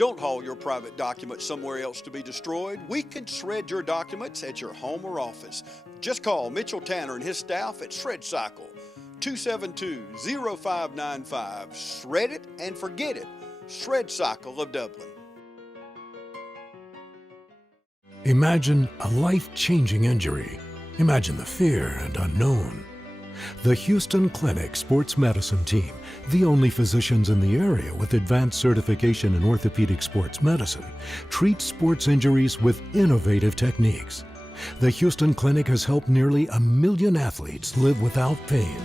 Don't haul your private documents somewhere else to be destroyed. We can shred your documents at your home or office. Just call Mitchell Tanner and his staff at Shred Cycle, 272-0595. Shred it and forget it. Shred Cycle of Dublin. Imagine a life-changing injury. Imagine the fear and unknown. The Houston Clinic Sports Medicine Team, the only physicians in the area with advanced certification in orthopedic sports medicine, treats sports injuries with innovative techniques. The Houston Clinic has helped nearly 1 million athletes live without pain.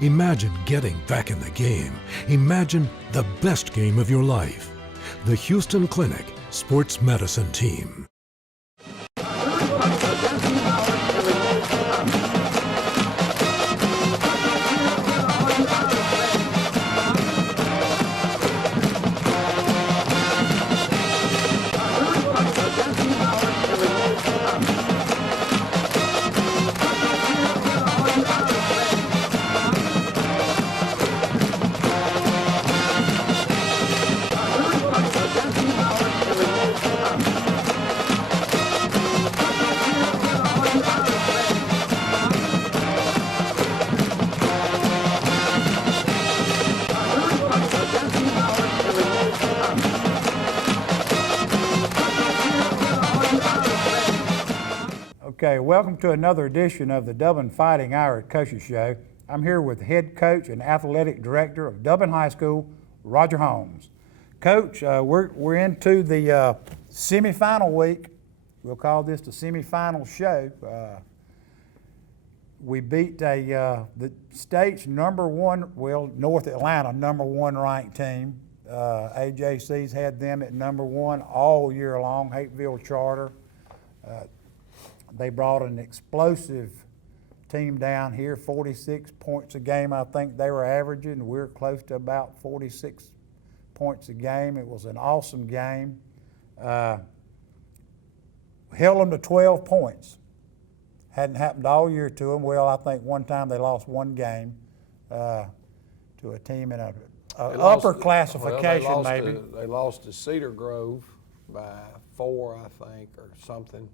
Imagine getting back in the game. Imagine the best game of your life. The Houston Clinic Sports Medicine Team. Okay, welcome to another edition of the Dublin Fighting Irish Coaches Show. I'm here with head coach and athletic director of Dublin High School, Roger Holmes. Coach, we're into the semifinal week. We'll call this the semifinal show. We beat the state's #1, well, North Atlanta #1 ranked team. AJC's had them at #1 all year long, Hapeville Charter. They brought an explosive team down here, 46 points a game I think they were averaging. We're close to about 46 points a game. It was an awesome game. Held them to 12 points. Hadn't happened all year to them. Well, I think one time they lost one game to a team in a upper classification maybe. They lost to Cedar Grove by 4, I think, or something.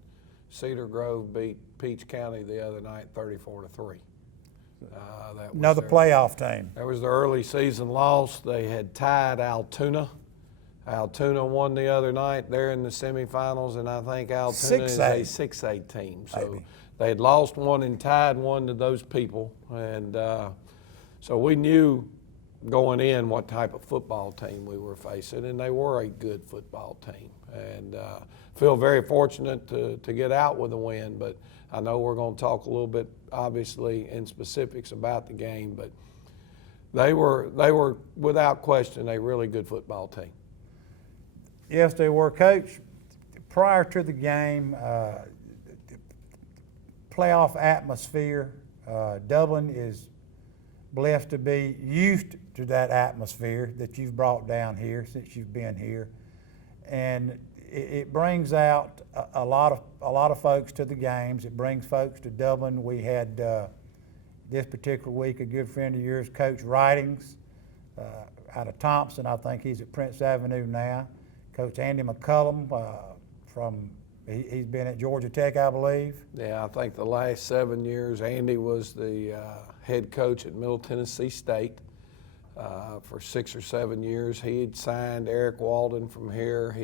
Cedar Grove beat Peach County the other night 34-3. Another playoff team. That was the early season loss. They had tied Altoona. Altoona won the other night. They're in the semifinals, and I think Altoona is a 6A team. So they had lost one and tied one to those people. And so we knew going in what type of football team we were facing, and they were a good football team. And feel very fortunate to get out with a win, but I know we're going to talk a little bit, obviously, in specifics about the game, but they were without question a really good football team. Yes, they were. Coach, prior to the game, playoff atmosphere, Dublin is blessed to be used to that atmosphere that you've brought down here since you've been here, and it brings out a lot of folks to the games. It brings folks to Dublin. We had this particular week a good friend of yours, Coach Ridings, out of Thompson. I think he's at Prince Avenue now. Coach Andy McCullum he's been at Georgia Tech, I believe. Yeah, I think the last 7 years, Andy was the head coach at Middle Tennessee State. For 6 or 7 years. He had signed Eric Walden from here.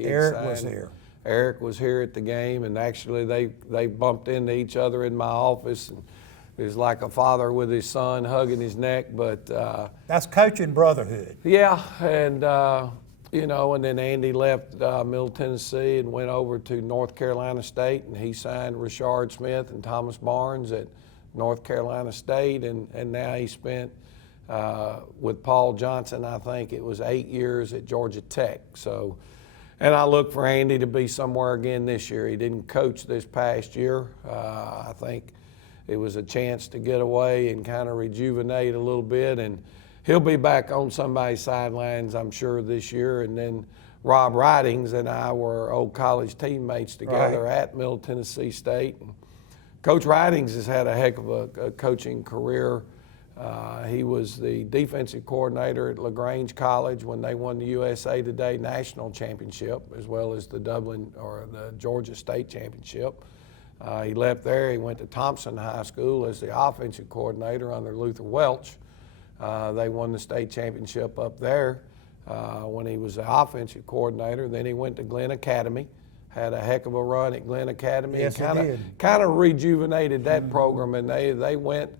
Eric was here at the game, and actually they bumped into each other in my office, and it was like a father with his son hugging his neck. But that's coaching brotherhood. Yeah, and and then Andy left Middle Tennessee and went over to North Carolina State, and he signed Rashard Smith and Thomas Barnes at North Carolina State, and now he spent with Paul Johnson, I think it was 8 years at Georgia Tech. So, and I look for Andy to be somewhere again this year. He didn't coach this past year. I think it was a chance to get away and kind of rejuvenate a little bit, and he'll be back on somebody's sidelines, I'm sure, this year. And then Rob Ridings and I were old college teammates together at Middle Tennessee State. And Coach Ridings has had a heck of a coaching career He was the defensive coordinator at LaGrange College when they won the USA Today National Championship, as well as the Dublin or the Georgia State Championship. He left there. He went to Thompson High School as the offensive coordinator under Luther Welch. They won the state championship up there when he was the offensive coordinator. Then he went to Glenn Academy, had a heck of a run at Glenn Academy. Yes, he did. Kind of rejuvenated that program, and they went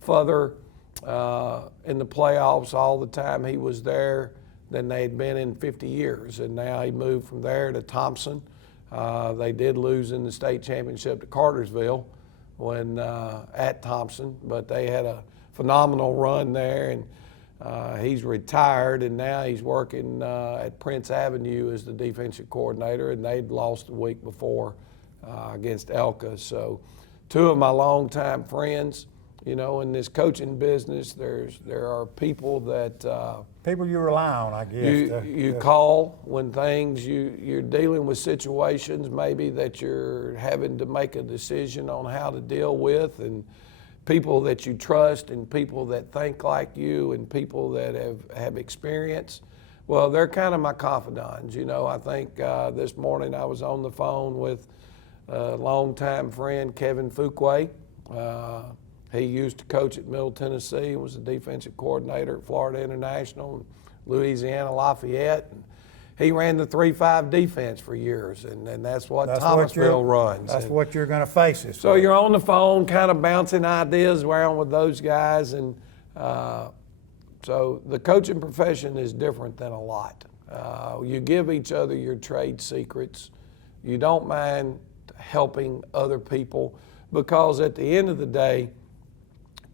further in the playoffs all the time he was there than they had been in 50 years. And now he moved from there to Thompson. They did lose in the state championship to Cartersville when at Thompson, but they had a phenomenal run there, and he's retired, and now he's working at Prince Avenue as the defensive coordinator, and they'd lost the week before against Elka. So two of my longtime friends. You know, in this coaching business, there are people that People you rely on, I guess. you call when you're dealing with situations maybe that you're having to make a decision on how to deal with, and people that you trust and people that think like you and people that have experience. Well, they're kind of my confidants. You know, I think this morning I was on the phone with a longtime friend, Kevin Fuquay. He used to coach at Middle Tennessee, was a defensive coordinator at Florida International and Louisiana Lafayette. And he ran the 3-5 defense for years, and that's what Thomasville runs. That's what you're going to face this So week. you're on the phone kind of bouncing ideas around with those guys, and so the coaching profession is different than a lot. You give each other your trade secrets. You don't mind helping other people, because at the end of the day,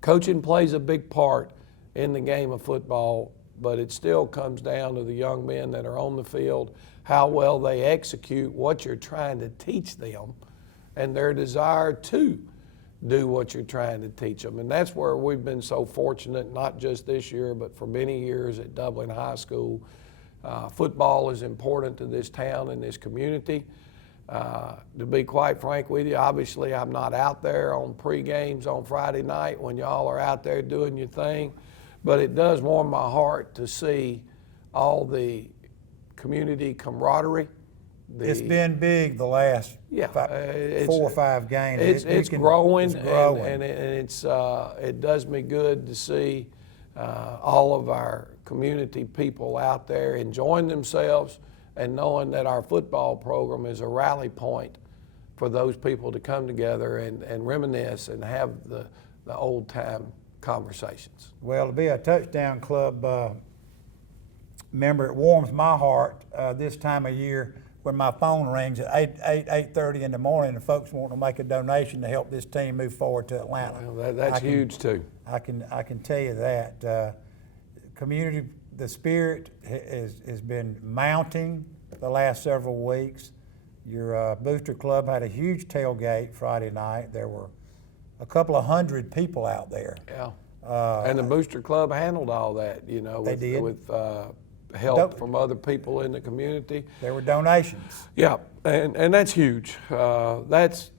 coaching plays a big part in the game of football, but it still comes down to the young men that are on the field, how well they execute what you're trying to teach them, and their desire to do what you're trying to teach them. And that's where we've been so fortunate, not just this year, but for many years at Dublin High School. Football is important to this town and this community. To be quite frank with you, obviously I'm not out there on pre-games on Friday night when y'all are out there doing your thing, but it does warm my heart to see all the community camaraderie. It's been big the last 4 or 5 games. It's growing, It's growing. and it does me good to see all of our community people out there enjoying themselves, and knowing that our football program is a rally point for those people to come together and reminisce and have the old time conversations. Well, to be a touchdown club member, it warms my heart this time of year when my phone rings at 8:30 in the morning and folks want to make a donation to help this team move forward to Atlanta. Well, that's huge too. I can tell you that community. The spirit has been mounting the last several weeks. Your booster club had a huge tailgate Friday night. There were a couple of hundred people out there. Yeah. And the booster club handled all that, you know, with help from other people in the community. There were donations. Yeah, and that's huge. That's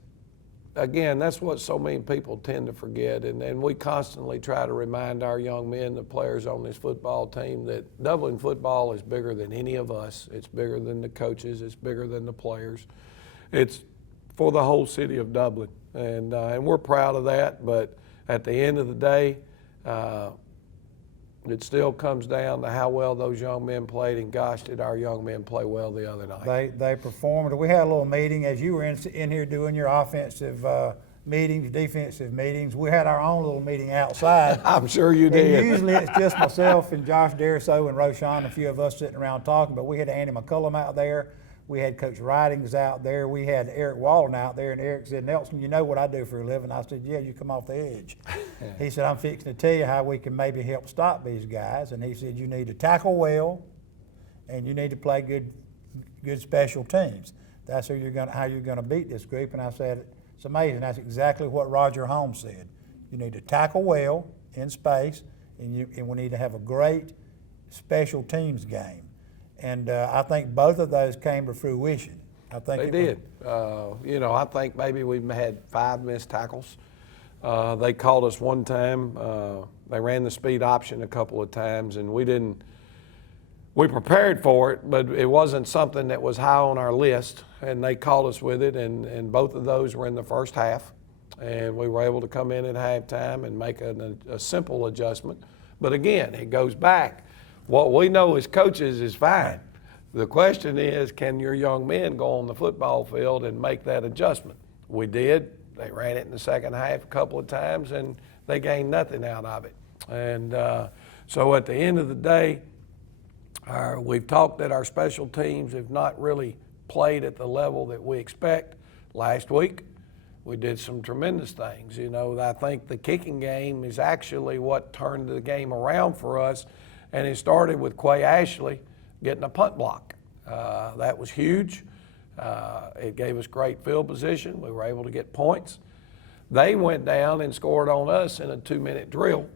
what so many people tend to forget, and we constantly try to remind our young men, the players on this football team, that Dublin football is bigger than any of us. It's bigger than the coaches. It's bigger than the players. It's for the whole city of Dublin, and we're proud of that. But at the end of the day, it still comes down to how well those young men played, and gosh, did our young men play well the other night. They performed. We had a little meeting as you were in here doing your offensive meetings, defensive meetings. We had our own little meeting outside. I'm sure you did. And usually it's just myself and Josh Dariso and Roshan, a few of us sitting around talking, but we had Andy McCullum out there. We had Coach Ridings out there. We had Eric Wallen out there, and Eric said, "Nelson, you know what I do for a living?" I said, "Yeah, you come off the edge." He said, "I'm fixing to tell you how we can maybe help stop these guys." And he said, "You need to tackle well, and you need to play good special teams. That's how you're gonna beat this group." And I said, "It's amazing. That's exactly what Roger Holmes said. You need to tackle well in space, and we need to have a great special teams game." And I think both of those came to fruition. I think they did. I think maybe we had 5 missed tackles. They called us one time. They ran the speed option a couple of times, and we prepared for it, but it wasn't something that was high on our list, and they called us with it, and both of those were in the first half, and we were able to come in at halftime and make a simple adjustment. But again, it goes back. What we know as coaches is fine. The question is, can your young men go on the football field and make that adjustment? We did. They ran it in the second half a couple of times, and they gained nothing out of it. And so at the end of the day, we've talked that our special teams have not really played at the level that we expect. Last week, we did some tremendous things. You know, I think the kicking game is actually what turned the game around for us, and it started with Quay Ashley getting a punt block. That was huge. It gave us great field position. We were able to get points. They went down and scored on us in a 2-minute drill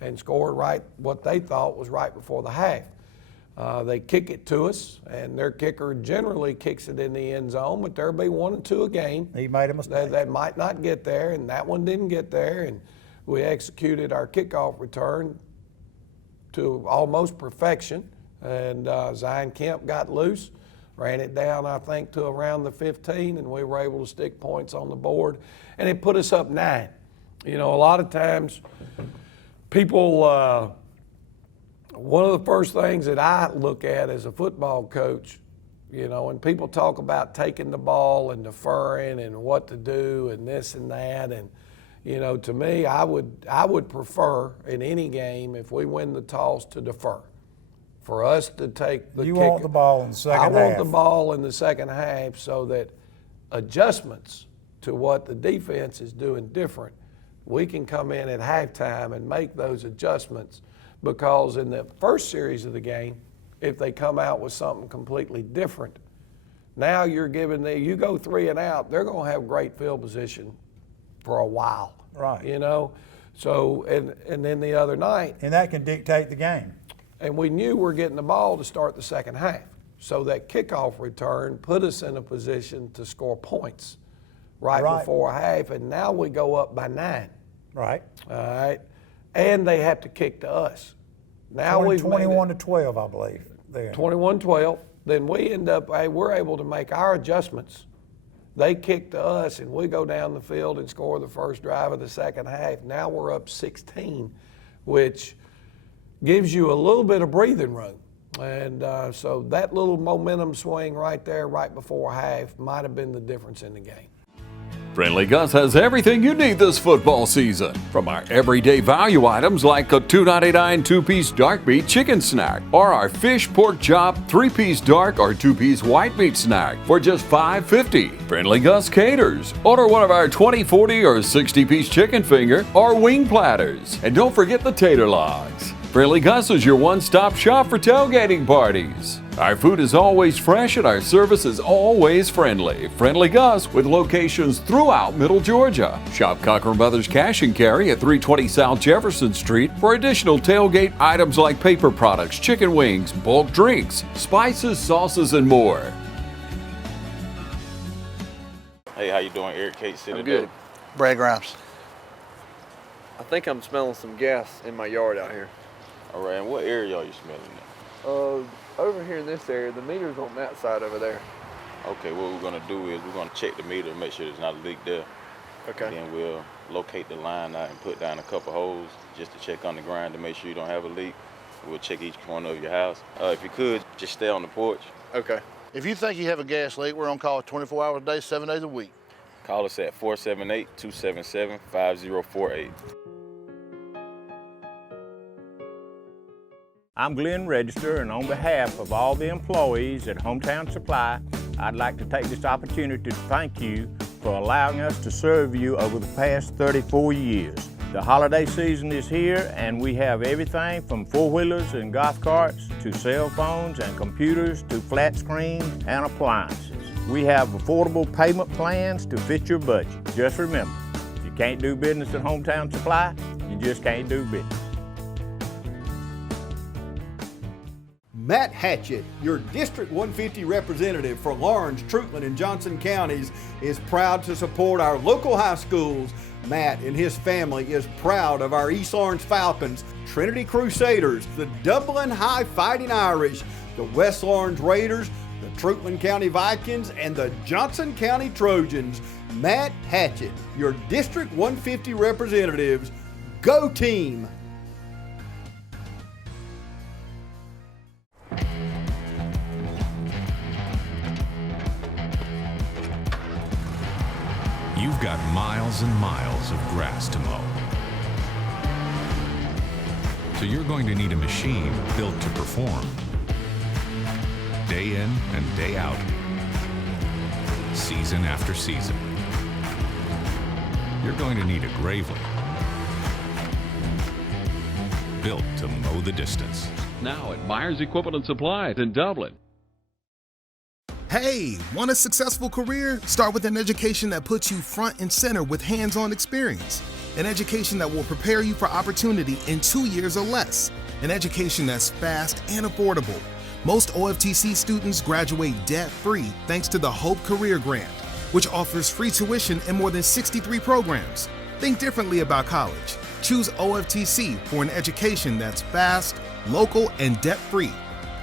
and scored right what they thought was right before the half. They kick it to us, and their kicker generally kicks it in the end zone, but there'll be 1 or 2 a game. He made a mistake. That might not get there, and that one didn't get there, and we executed our kickoff return to almost perfection, and Zion Kemp got loose, ran it down, I think, to around the 15, and we were able to stick points on the board, and it put us up 9. You know, a lot of times people one of the first things that I look at as a football coach, you know, when people talk about taking the ball and deferring and what to do and this and that, and, you know, to me, I would prefer in any game, if we win the toss, to defer. For us to take the kick. You want the ball in the second half. I want the ball in the second half so that adjustments to what the defense is doing different, we can come in at halftime and make those adjustments. Because in the first series of the game, if they come out with something completely different, now you're giving you go 3 and out, they're going to have great field position for a while. Right. You know? So, and then the other night. And that can dictate the game. And we knew we were getting the ball to start the second half. So that kickoff return put us in a position to score points right before half, and now we go up by 9. Right. All right. And they have to kick to us. Now we've 21-12, I believe. 21-12. Then we end up, we're able to make our adjustments. They kick to us, and we go down the field and score the first drive of the second half. Now we're up 16, which gives you a little bit of breathing room. And so that little momentum swing right there, right before half, might have been the difference in the game. Friendly Gus has everything you need this football season. From our everyday value items like a $2.99 2-piece dark meat chicken snack, or our fish pork chop 3-piece dark or 2-piece white meat snack for just $5.50. Friendly Gus caters. Order one of our 20, 40, or 60-piece chicken finger or wing platters. And don't forget the tater logs. Friendly Gus is your one-stop shop for tailgating parties. Our food is always fresh and our service is always friendly. Friendly Gus with locations throughout Middle Georgia. Shop Cochran Brothers Cash and Carry at 320 South Jefferson Street for additional tailgate items like paper products, chicken wings, bulk drinks, spices, sauces, and more. Hey, how you doing? Eric Kate City. I'm good. Brad Grimes. I think I'm smelling some gas in my yard out here. All right, and what area are you smelling at? Over here in this area, the meter's on that side over there. Okay, what we're gonna do is we're gonna check the meter and make sure there's not a leak there. Okay. Then we'll locate the line out and put down a couple holes just to check on the ground to make sure you don't have a leak. We'll check each corner of your house. If you could, just stay on the porch. Okay. If you think you have a gas leak, we're on call 24 hours a day, 7 days a week. Call us at 478-277-5048. I'm Glenn Register, and on behalf of all the employees at Hometown Supply, I'd like to take this opportunity to thank you for allowing us to serve you over the past 34 years. The holiday season is here, and we have everything from four-wheelers and golf carts to cell phones and computers to flat screens and appliances. We have affordable payment plans to fit your budget. Just remember, if you can't do business at Hometown Supply, you just can't do business. Matt Hatchett, your District 150 representative for Lawrence, Trutland, and Johnson counties, is proud to support our local high schools. Matt and his family is proud of our East Lawrence Falcons, Trinity Crusaders, the Dublin High Fighting Irish, the West Lawrence Raiders, the Trutland County Vikings, and the Johnson County Trojans. Matt Hatchett, your District 150 representatives. Go team! You've got miles and miles of grass to mow. So you're going to need a machine built to perform. Day in and day out. Season after season. You're going to need a Gravely. Built to mow the distance. Now at Myers Equipment and Supply in Dublin. Hey, want a successful career? Start with an education that puts you front and center with hands-on experience. An education that will prepare you for opportunity in 2 years or less. An education that's fast and affordable. Most OFTC students graduate debt-free thanks to the Hope Career Grant, which offers free tuition in more than 63 programs. Think differently about college. Choose OFTC for an education that's fast, local, and debt-free.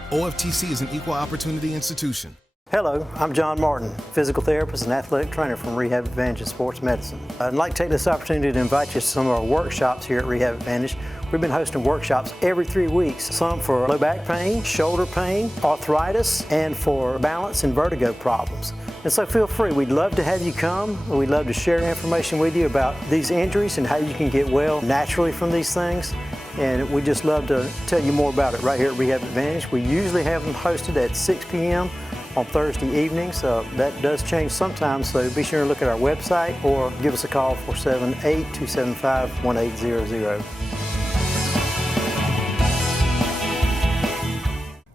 OFTC is an equal opportunity institution. Hello, I'm John Martin, physical therapist and athletic trainer from Rehab Advantage in Sports Medicine. I'd like to take this opportunity to invite you to some of our workshops here at Rehab Advantage. We've been hosting workshops every 3 weeks, some for low back pain, shoulder pain, arthritis, and for balance and vertigo problems. And so feel free, we'd love to have you come. We'd love to share information with you about these injuries and how you can get well naturally from these things. And we'd just love to tell you more about it right here at Rehab Advantage. We usually have them hosted at 6 p.m. on Thursday evenings. That does change sometimes, so be sure to look at our website or give us a call 478-275-1800.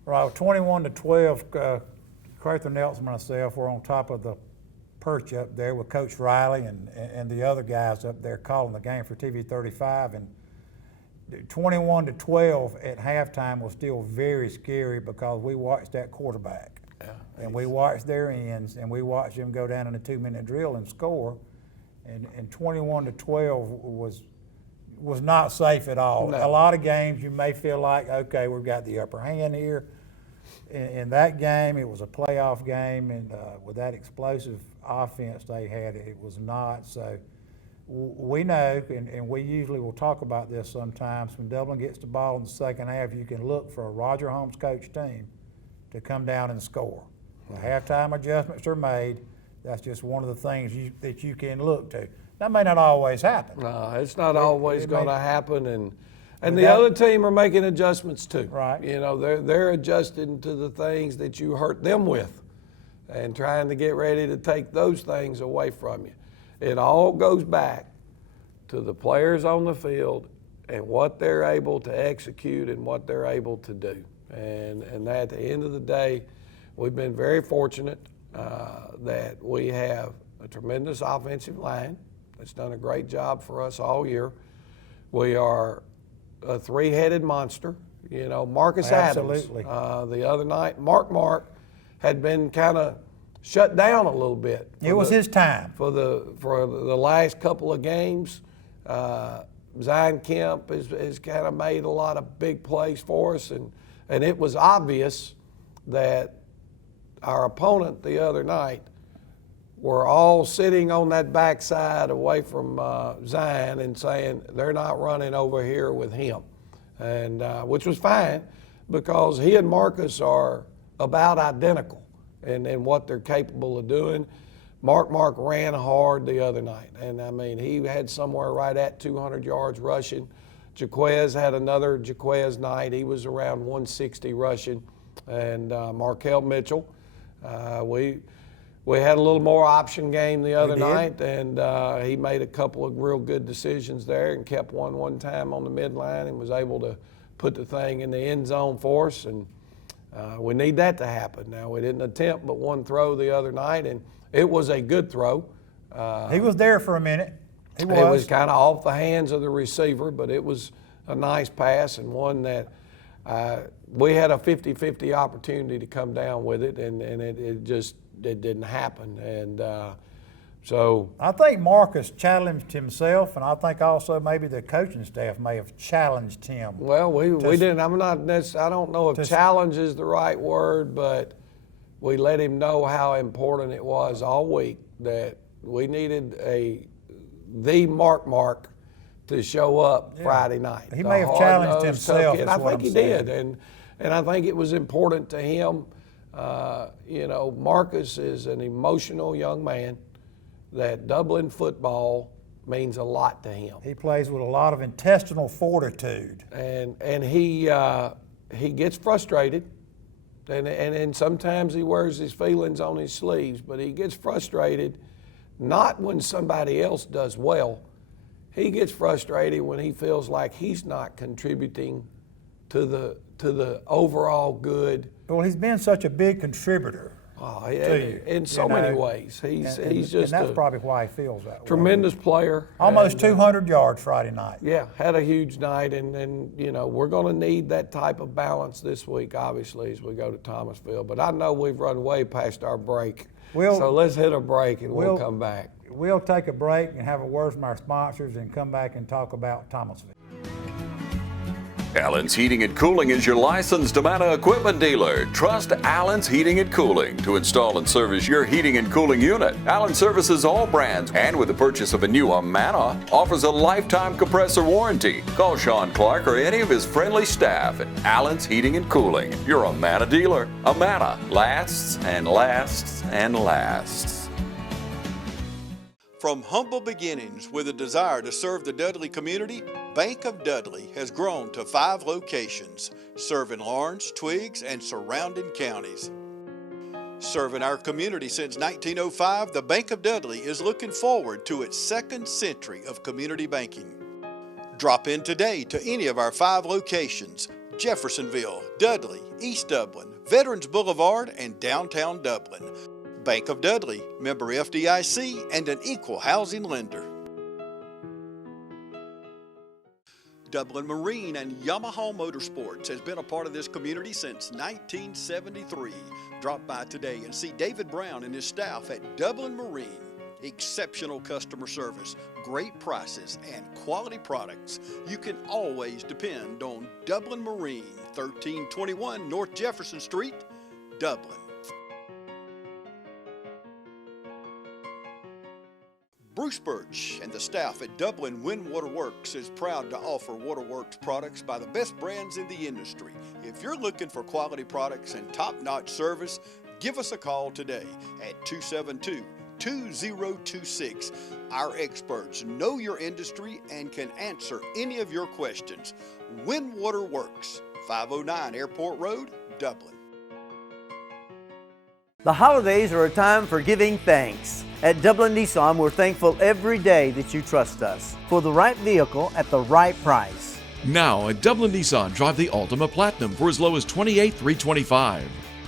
Right, 21-12, Crather Nelson and myself were on top of the perch up there with Coach Riley and the other guys up there calling the game for TV 35. And 21-12 at halftime was still very scary because we watched that quarterback. Yeah, and we watched their ends, and we watched them go down in a 2-minute drill and score. And 21-12 was not safe at all. No. A lot of games you may feel like, okay, we've got the upper hand here. In that game, it was a playoff game, and with that explosive offense they had, it was not. So we know, and we usually will talk about this sometimes, when Dublin gets the ball in the second half, you can look for a Roger Holmes coach team to come down and score. The halftime adjustments are made. That's just one of the things that you can look to. That may not always happen. No, it's not always going to happen, and the other team are making adjustments too. Right. You know, they're adjusting to the things that you hurt them with, and trying to get ready to take those things away from you. It all goes back to the players on the field and what they're able to execute and what they're able to do. And at the end of the day, we've been very fortunate that we have a tremendous offensive line that's done a great job for us all year. We are a three-headed monster. You know, Marcus Absolutely. Adams, the other night, Mark had been kind of shut down a little bit. It was his time. For the last couple of games. Zion Kemp has kind of made a lot of big plays for us, and it was obvious that our opponent the other night were all sitting on that backside away from Zion and saying they're not running over here with him, and which was fine because he and Marcus are about identical in what they're capable of doing. Mark ran hard the other night, and I mean, he had somewhere right at 200 yards rushing. Jaquez had another Jaquez night. He was around 160 rushing. And Markel Mitchell, we had a little more option game the other night, and he made a couple of real good decisions there and kept one time on the midline and was able to put the thing in the end zone for us. And we need that to happen. Now, we didn't attempt but one throw the other night, and it was a good throw. He was there for a minute. It was kind of off the hands of the receiver, but it was a nice pass and one that we had a 50-50 opportunity to come down with it, and it didn't happen. And so I think Marcus challenged himself, and I think also maybe the coaching staff may have challenged him. Well, we didn't. I don't know if challenge is the right word, but we let him know how important it was all week that we needed the Mark to show up Friday night. He may have challenged himself. I think he did, and I think it was important to him. Marcus is an emotional young man. That Dublin football means a lot to him. He plays with a lot of intestinal fortitude. And he gets frustrated, and sometimes he wears his feelings on his sleeves, but he gets frustrated not when somebody else does well. He gets frustrated when he feels like he's not contributing to the overall good. Well, he's been such a big contributor. Oh, in so many ways. He's just and that's probably why he feels that way. Tremendous player. Almost 200 yards Friday night. Yeah, had a huge night, and we're going to need that type of balance this week, obviously, as we go to Thomasville. But I know we've run way past our break, so let's hit a break and we'll come back. We'll take a break and have a word from our sponsors and come back and talk about Thomasville. Allen's Heating and Cooling is your licensed Amana equipment dealer. Trust Allen's Heating and Cooling to install and service your heating and cooling unit. Allen services all brands, and with the purchase of a new Amana, offers a lifetime compressor warranty. Call Sean Clark or any of his friendly staff at Allen's Heating and Cooling, your Amana dealer. Amana lasts and lasts and lasts. From humble beginnings with a desire to serve the Dudley community, Bank of Dudley has grown to 5 locations, serving Lawrence, Twiggs, and surrounding counties. Serving our community since 1905, the Bank of Dudley is looking forward to its 2nd century of community banking. Drop in today to any of our 5 locations: Jeffersonville, Dudley, East Dublin, Veterans Boulevard, and downtown Dublin. Bank of Dudley, member FDIC, and an equal housing lender. Dublin Marine and Yamaha Motorsports has been a part of this community since 1973. Drop by today and see David Brown and his staff at Dublin Marine. Exceptional customer service, great prices, and quality products. You can always depend on Dublin Marine, 1321 North Jefferson Street, Dublin. Bruce Birch and the staff at Dublin Wind Waterworks is proud to offer waterworks products by the best brands in the industry. If you're looking for quality products and top-notch service, give us a call today at 272-2026. Our experts know your industry and can answer any of your questions. Wind Waterworks, 509 Airport Road, Dublin. The holidays are a time for giving thanks. At Dublin Nissan, we're thankful every day that you trust us for the right vehicle at the right price. Now at Dublin Nissan, drive the Altima Platinum for as low as $28,325.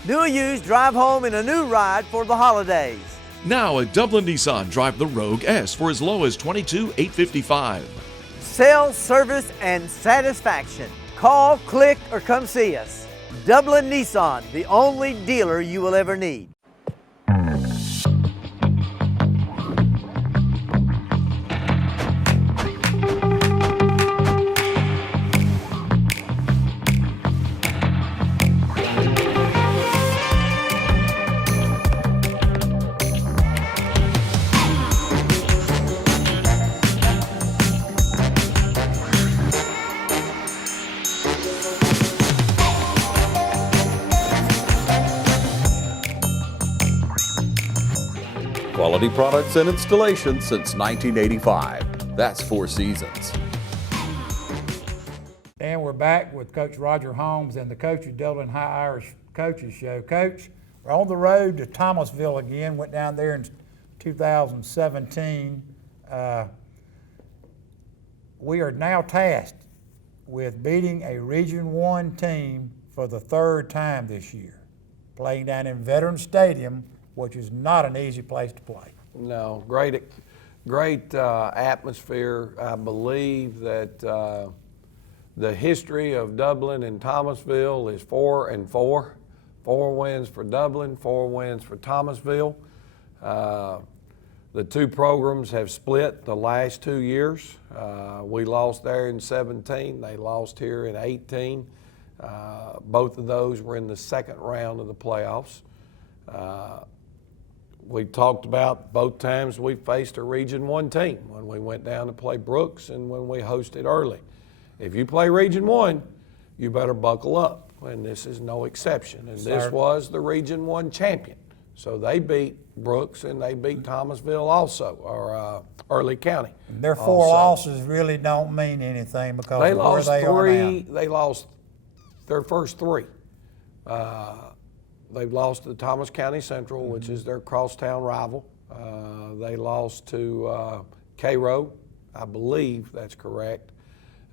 Do a used, drive home in a new ride for the holidays. Now at Dublin Nissan, drive the Rogue S for as low as $22,855. Sales, service, and satisfaction. Call, click, or come see us. Dublin Nissan, the only dealer you will ever need. Quality products and installations since 1985. That's 4 Seasons. And we're back with Coach Roger Holmes and the coach of Dublin High Irish Coaches Show. Coach, we're on the road to Thomasville again. Went down there in 2017. We are now tasked with beating a Region 1 team for the 3rd time this year, playing down in Veterans Stadium, which is not an easy place to play. No, great atmosphere. I believe that The history of Dublin and Thomasville is 4-4. 4 wins for Dublin, 4 wins for Thomasville. The two programs have split the last 2 years. We lost there in 17, they lost here in 18. Both of those were in the second round of the playoffs. We talked about both times we faced a Region 1 team, when we went down to play Brooks and when we hosted Early. If you play Region 1, you better buckle up, and this is no exception. And this was the Region 1 champion. So they beat Brooks and they beat Thomasville also, or Early County. Their 4 losses really don't mean anything because they of lost where they three. are now. They lost their first 3. They've lost to Thomas County Central, which is their crosstown rival. They lost to Cairo, I believe that's correct,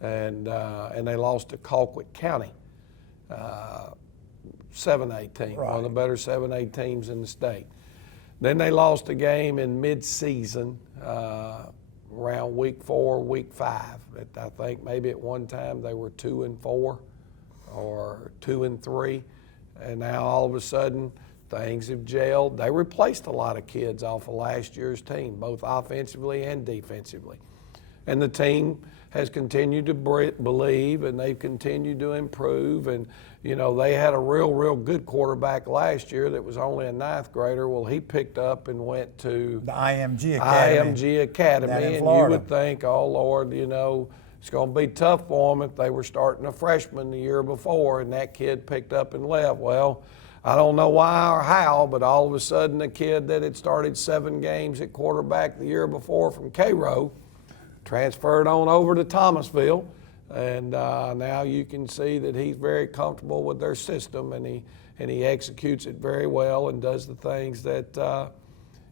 and they lost to Colquitt County. 7A team, one of the better 7A teams in the state. Then they lost a game in mid-season, around week 4, week 5. I think maybe at one time they were 2-4 or 2-3, and now all of a sudden things have gelled. They replaced a lot of kids off of last year's team, both offensively and defensively. And the team has continued to believe, and they've continued to improve. And, you know, they had a real good quarterback last year that was only a 9th grader. Well, he picked up and went to the IMG Academy. And you would think, oh, Lord, you know, it's going to be tough for them if they were starting a freshman the year before and that kid picked up and left. Well, I don't know why or how, but all of a sudden a kid that had started 7 games at quarterback the year before from Cairo transferred on over to Thomasville, and now you can see that he's very comfortable with their system, and he executes it very well and does the things that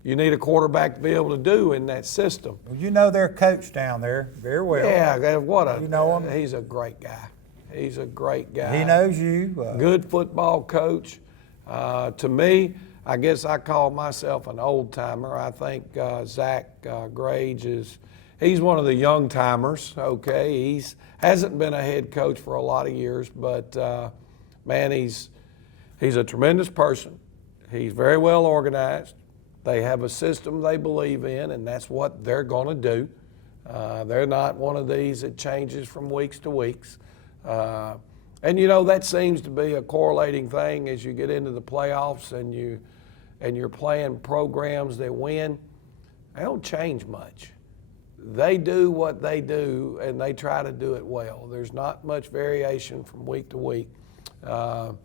you need a quarterback to be able to do in that system. Well, you know their coach down there very well. Yeah, you know him? He's a great guy. He's a great guy. He knows you. Good football coach. To me, I guess I call myself an old timer. I think Zach Grage he's one of the young timers, okay? He's hasn't been a head coach for a lot of years, but man, he's a tremendous person. He's very well organized. They have a system they believe in, and that's what they're going to do. They're not one of these that changes from weeks to weeks. And you know, that seems to be a correlating thing as you get into the playoffs and you're playing programs that win. They don't change much. They do what they do, and they try to do it well. There's not much variation from week to week. But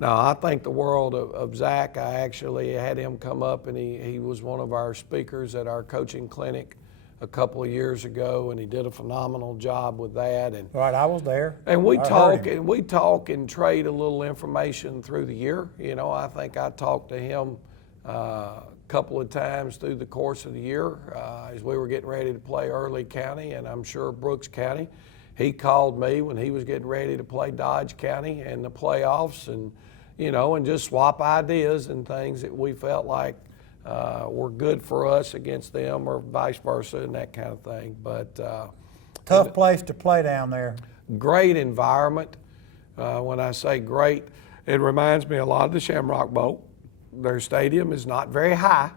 no, I think the world of Zach. I actually had him come up, and he was one of our speakers at our coaching clinic a couple of years ago, and he did a phenomenal job with that. And right, I was there. And we talk and trade a little information through the year. You know, I think I talked to him couple of times through the course of the year as we were getting ready to play Early County, and I'm sure Brooks County. He called me when he was getting ready to play Dodge County in the playoffs, and you know, and just swap ideas and things that we felt like were good for us against them, or vice versa, and that kind of thing. But tough place to play down there. Great environment. When I say great, it reminds me a lot of the Shamrock Bowl. Their stadium is not very high,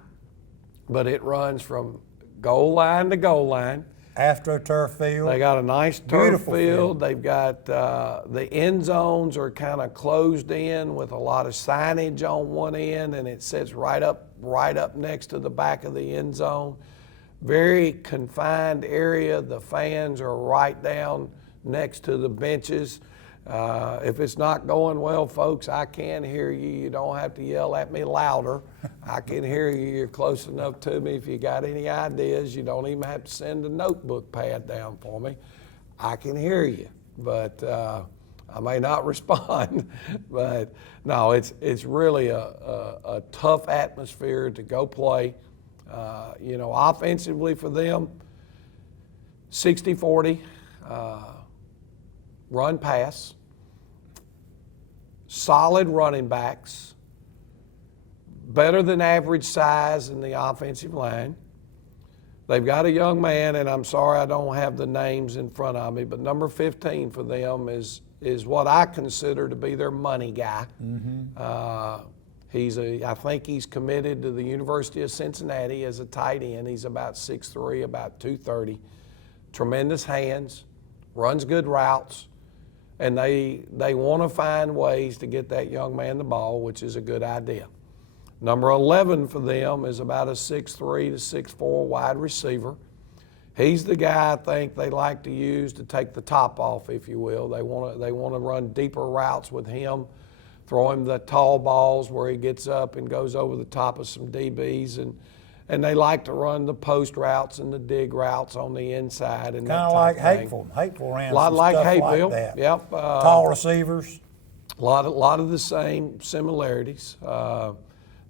but it runs from goal line to goal line. AstroTurf field. They got a nice turf field. They've got the end zones are kind of closed in with a lot of signage on one end, and it sits right up next to the back of the end zone. Very confined area. The fans are right down next to the benches. If it's not going well, folks, I can hear you. You don't have to yell at me louder. I can hear you. You're close enough to me. If you got any ideas, you don't even have to send a notebook pad down for me. I can hear you, but I may not respond. But no, it's really a tough atmosphere to go play. You know, offensively for them, 60-40, run pass. Solid running backs, better than average size in the offensive line, they've got a young man, and I'm sorry I don't have the names in front of me, but number 15 for them is what I consider to be their money guy. I think he's committed to the University of Cincinnati as a tight end. He's about 6'3", about 230. Tremendous hands, runs good routes, and they want to find ways to get that young man the ball, which is a good idea. Number 11 for them is about a 6'3" to 6'4" wide receiver. He's the guy I think they like to use to take the top off, if you will. They want to run deeper routes with him, throw him the tall balls where he gets up and goes over the top of some DBs, and they like to run the post routes and the dig routes on the inside. And kind of like Hateful. Hateful ran a lot some like stuff Hateville. like that. Yep. Tall receivers. A lot of the same similarities.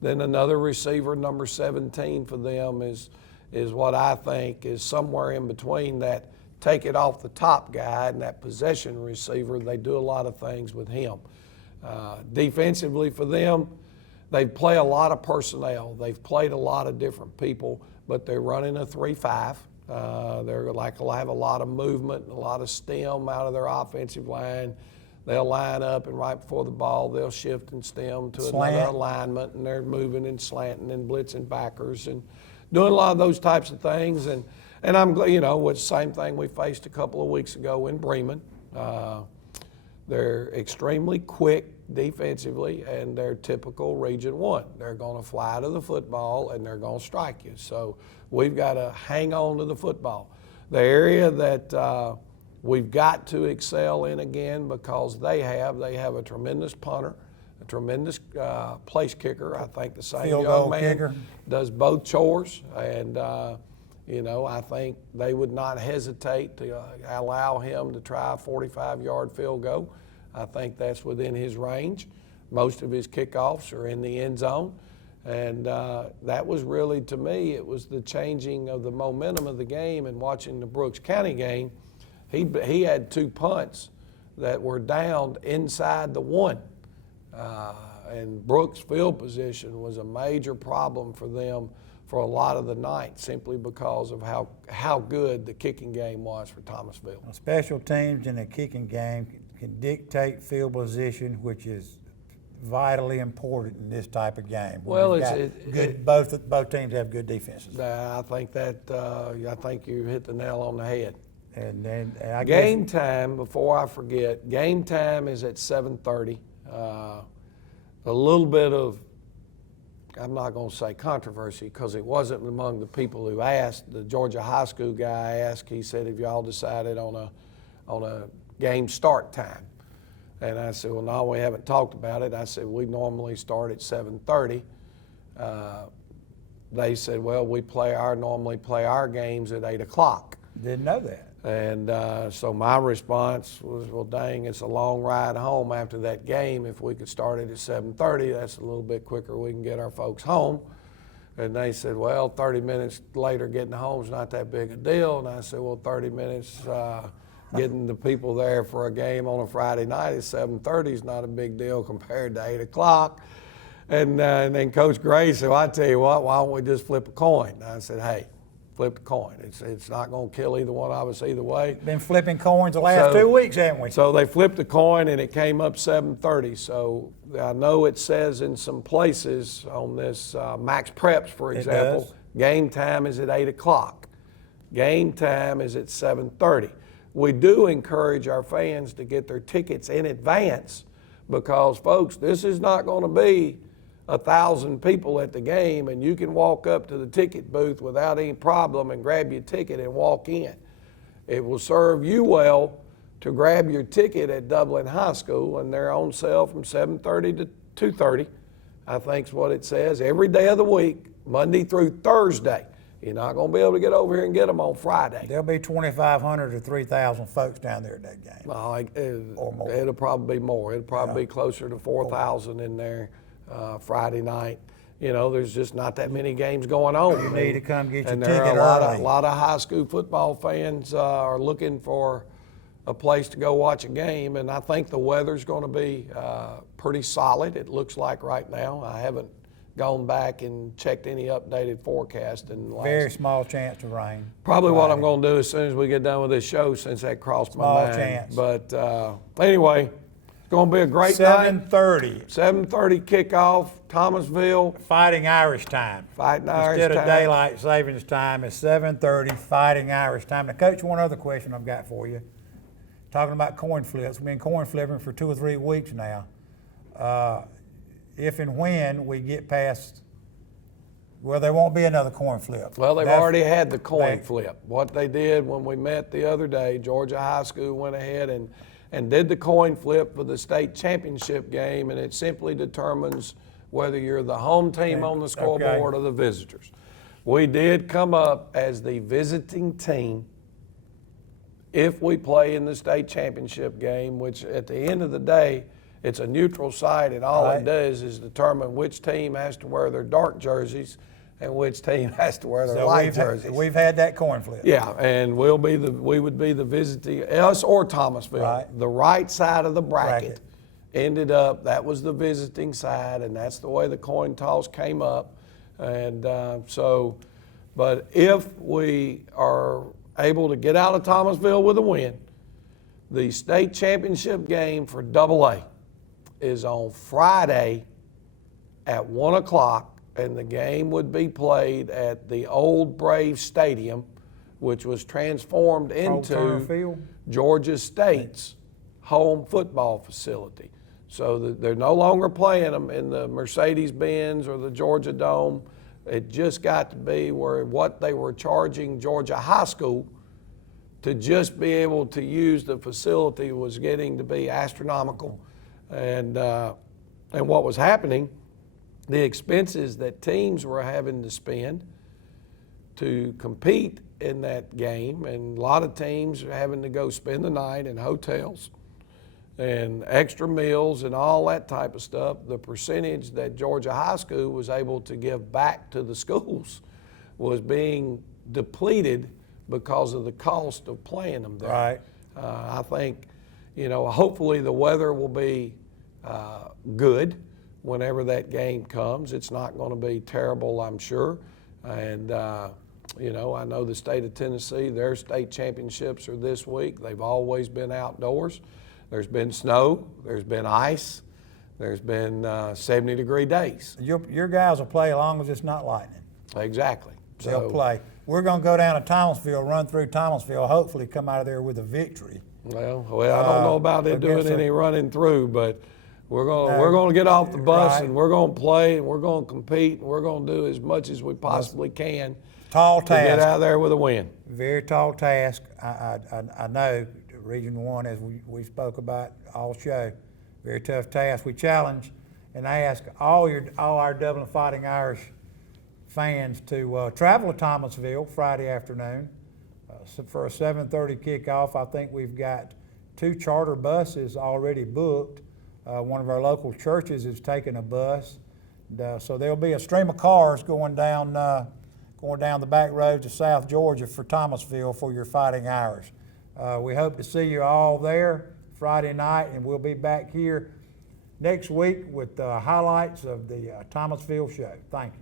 Then another receiver, number 17 for them, is what I think is somewhere in between that take it off the top guy and that possession receiver. They do a lot of things with him. Defensively for them, they play a lot of personnel. They've played a lot of different people, but they're running a 3-5. They're like to have a lot of movement, a lot of stem out of their offensive line. They'll line up, and right before the ball, they'll shift and stem to another alignment, and they're moving and slanting and blitzing backers and doing a lot of those types of things. And I'm glad, it's the same thing we faced a couple of weeks ago in Bremen. They're extremely quick defensively, and they're typical Region 1. They're going to fly to the football, and they're going to strike you. So we've got to hang on to the football. The area that we've got to excel in again, because they have a tremendous punter, a tremendous place kicker. I think the same young man kicker does both chores, and I think they would not hesitate to allow him to try a 45-yard field goal. I think that's within his range. Most of his kickoffs are in the end zone. And that was really, to me, it was the changing of the momentum of the game. And watching the Brooks County game, he had 2 punts that were downed inside the 1. And Brooks' field position was a major problem for them for a lot of the night, simply because of how good the kicking game was for Thomasville. Special teams in the kicking game can dictate field position, which is vitally important in this type of game. Well, both teams have good defenses. I think you hit the nail on the head. And then game time, before I forget, game time is at 7:30. A little bit of, I'm not going to say controversy, because it wasn't among the people who asked. The Georgia high school guy asked. He said, "Have y'all decided on a game start time?" And I said, "Well, no, we haven't talked about it." I said, "We normally start at 7:30. They said, "Well, we normally play our games at 8 o'clock. Didn't know that. And so my response was, "Well, dang, it's a long ride home after that game. If we could start it at 7:30, that's a little bit quicker. We can get our folks home." And they said, "Well, 30 minutes later getting home is not that big a deal." And I said, "Well, 30 minutes getting the people there for a game on a Friday night at 7:30 is not a big deal compared to 8 o'clock. And then Coach Gray said, "Well, I tell you what, why don't we just flip a coin?" And I said, "Hey, flip the coin. It's not going to kill either one of us either way." Been flipping coins the last 2 weeks, haven't we? So they flipped the coin, and it came up 7:30. So I know it says in some places on this Max Preps, for example, game time is at 8 o'clock. Game time is at 7:30. We do encourage our fans to get their tickets in advance, because, folks, this is not going to be 1,000 people at the game, and you can walk up to the ticket booth without any problem and grab your ticket and walk in. It will serve you well to grab your ticket at Dublin High School, and they're on sale from 7:30 to 2:30, I think is what it says, every day of the week, Monday through Thursday. You're not going to be able to get over here and get them on Friday. There'll be 2,500 to 3,000 folks down there at that game. Or more. It'll probably be more. It'll probably be closer to 4,000 in there. Friday night, there's just not that many games going on. You need to come get your ticket early. And a lot of high school football fans are looking for a place to go watch a game, and I think the weather's going to be pretty solid. It looks like right now. I haven't gone back and checked any updated forecast. And very small chance of rain. Probably what I'm going to do as soon as we get done with this show, since that crossed my mind. Small chance. But anyway, it's going to be a great 7:30. night. 7:30 kickoff, Thomasville. Fighting Irish time. Fighting Irish Instead time. of daylight savings time, it's 7:30, Fighting Irish time. Now, Coach, one other question I've got for you. Talking about coin flips. We've been coin flipping for 2 or 3 weeks now. If and when we get past, well, there won't be another coin flip. Well, they've already had the coin flip. What they did when we met the other day, Georgia High School went ahead and did the coin flip for the state championship game, and it simply determines whether you're the home team on the scoreboard or the visitors. We did come up as the visiting team if we play in the state championship game, which at the end of the day, it's a neutral site, and all it does is determine which team has to wear their dark jerseys and which team has to wear their light jerseys. We've had that coin flip. Yeah, and we would be the visiting, us or Thomasville. Right. The right side of the bracket ended up, that was the visiting side, and that's the way the coin toss came up. And but if we are able to get out of Thomasville with a win, the state championship game for AA is on Friday at 1 o'clock, and the game would be played at the old Brave Stadium, which was transformed into Georgia State's home football facility. So they're no longer playing them in the Mercedes-Benz or the Georgia Dome. It just got to be where what they were charging Georgia High School to just be able to use the facility was getting to be astronomical. And what was happening, the expenses that teams were having to spend to compete in that game, and a lot of teams are having to go spend the night in hotels and extra meals and all that type of stuff, the percentage that Georgia High School was able to give back to the schools was being depleted because of the cost of playing them there. Right. I think, hopefully the weather will be good whenever that game comes. It's not going to be terrible, I'm sure. And, I know the state of Tennessee, their state championships are this week. They've always been outdoors. There's been snow, there's been ice, there's been 70-degree days. Your guys will play as long as it's not lightning. Exactly. They'll play. We're going to go down to Thomasville, run through Thomasville, hopefully come out of there with a victory. Well, I don't know about it doing any running through, but we're going to get off the bus and we're going to play and we're going to compete and we're going to do as much as we possibly can. Tall task. To get out of there with a win. Very tall task. I know Region 1, as we spoke about all show, very tough task. We challenge and ask all our Dublin Fighting Irish fans to travel to Thomasville Friday afternoon for a 7:30 kickoff. I think we've got 2 charter buses already booked. One of our local churches is taking a bus. So there'll be a stream of cars going down the back roads of South Georgia for Thomasville for your Fighting Irish. We hope to see you all there Friday night, and we'll be back here next week with highlights of the Thomasville show. Thank you.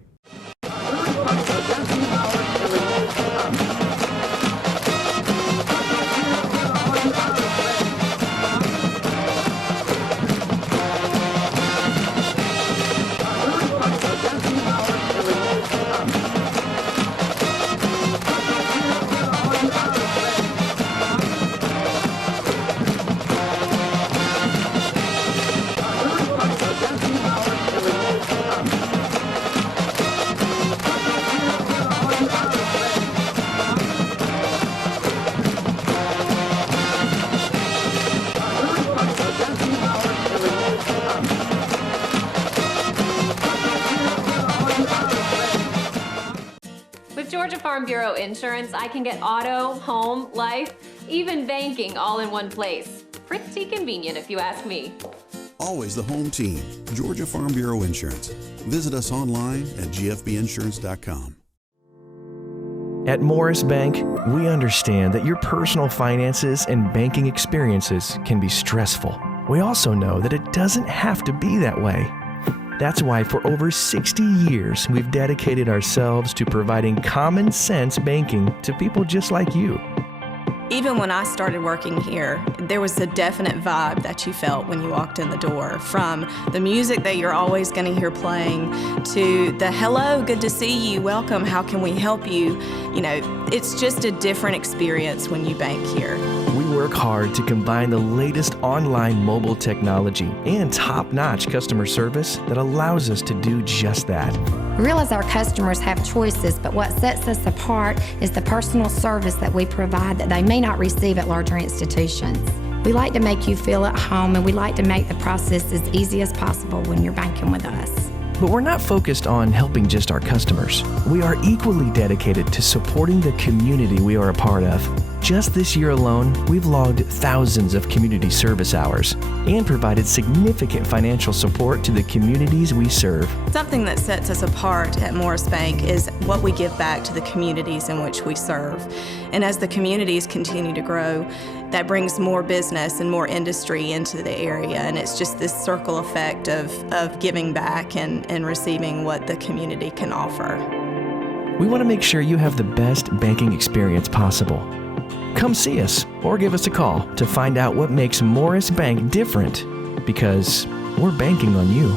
Farm Bureau Insurance, I can get auto, home, life, even banking all in one place. Pretty convenient if you ask me. Always the home team, Georgia Farm Bureau Insurance. Visit us online at gfbinsurance.com. At Morris Bank, we understand that your personal finances and banking experiences can be stressful. We also know that it doesn't have to be that way. That's why for over 60 years, we've dedicated ourselves to providing common sense banking to people just like you. Even when I started working here, there was a definite vibe that you felt when you walked in the door, from the music that you're always going to hear playing to the hello, good to see you, welcome, how can we help you? You know, it's just a different experience when you bank here. We work hard to combine the latest online mobile technology and top-notch customer service that allows us to do just that. We realize our customers have choices, but what sets us apart is the personal service that we provide that they may not receive at larger institutions. We like to make you feel at home, and we like to make the process as easy as possible when you're banking with us. But we're not focused on helping just our customers. We are equally dedicated to supporting the community we are a part of. Just this year alone, we've logged thousands of community service hours and provided significant financial support to the communities we serve. Something that sets us apart at Morris Bank is what we give back to the communities in which we serve. And as the communities continue to grow, that brings more business and more industry into the area. And it's just this circle effect of giving back and receiving what the community can offer. We want to make sure you have the best banking experience possible. Come see us or give us a call to find out what makes Morris Bank different, because we're banking on you.